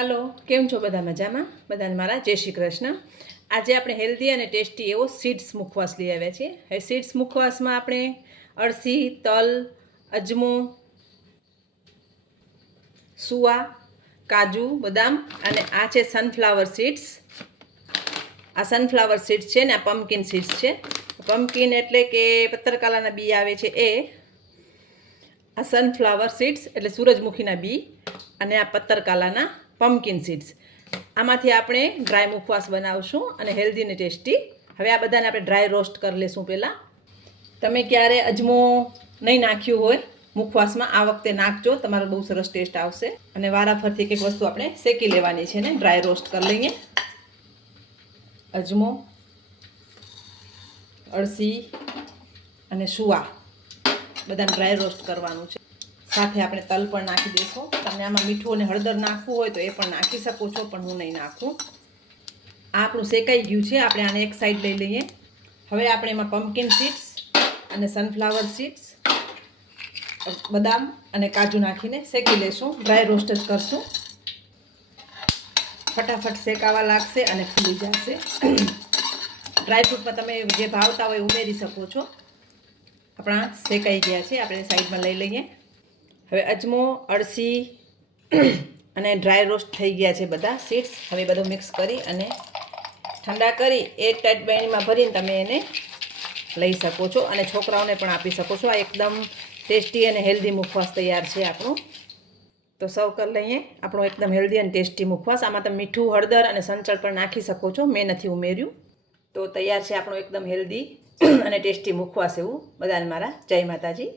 હાલો, કેમ છો બધા મજામાં? બધાને મારા જય શ્રી કૃષ્ણ. આજે આપણે હેલ્ધી અને ટેસ્ટી એવો સીડ્સ મુખવાસ લઈ આવ્યા છીએ. હવે સીડ્સ મુખવાસમાં આપણે અળસી, તલ, અજમો, સુવા, કાજુ, બદામ અને આ છે સનફ્લાવર સીડ્સ આ સનફ્લાવર સીડ્સ છે ને આ પમ્પકિન સીડ્સ છે. પમ્પકિન એટલે કે પત્રકાલાના બી આવે છે એ. આ સનફ્લાવર સીડ્સ એટલે સૂરજમુખીના બી અને આ પત્તરકાલાના પમ્પકિન સીડ્સ આમાંથી આપણે ડ્રાય મુખવાસ બનાવશું અને હેલ્ધી અને ટેસ્ટી હવે આ બધાને આપણે ડ્રાય રોસ્ટ કરી લેશું પહેલાં. તમે ક્યારે અજમો નહીં નાખ્યું હોય, મુખવાસમાં આ વખતે નાખજો. તમારો બહુ સરસ ટેસ્ટ આવશે. અને વારાફરથી એક વસ્તુ આપણે શેકી લેવાની છે ને. ડ્રાય રોસ્ટ કરી લઈએ. અજમો, અળસી અને સુવા બધાને ડ્રાય રોસ્ટ કરવાનું છે. સાથે આપણે તલ પણ નાખી દઈશું તમને આમાં મીઠું અને હળદર નાખવું હોય તો એ પણ નાખી શકો છો, પણ હું નહીં નાખું. આ આપણું શેકાઈ ગયું છે, આપણે આને એક સાઈડ લઈ લઈએ. હવે આપણે એમાં પમ્પકિન સીડ્સ અને સનફ્લાવર સીડ્સ બદામ અને કાજુ નાખીને શેકી લઈશું ડ્રાય રોસ્ટ જ કરશું. ફટાફટ શેકાવા લાગશે અને ફૂલી જશે. ડ્રાયફ્રૂટમાં તમે જે ભાવતા હોય ઉમેરી શકો છો. આપણા શેકાઈ ગયા છે, આપણે સાઈડમાં લઈ લઈએ. હવે અજમો, અળસી અને ડ્રાય રોસ્ટ થઈ ગયા છે બધા સીડ્સ હવે બધું મિક્સ કરી અને ઠંડા કરી એક ટાઈટ બેણીમાં ભરીને તમે એને લઈ શકો છો અને છોકરાઓને પણ આપી શકો છો. આ એકદમ ટેસ્ટી અને હેલ્ધી મુખવાસ તૈયાર છે આપણું. તો સર્વ કરી લઈએ. આપણું એકદમ હેલ્ધી અને ટેસ્ટી મુખવાસ. આમાં તમે મીઠું, હળદર અને સંચળ પણ નાખી શકો છો. મેં નથી ઉમેર્યું. તો તૈયાર છે આપણું એકદમ હેલ્ધી અને ટેસ્ટી મુખવાસ એવું. બધાને મારા જય માતાજી.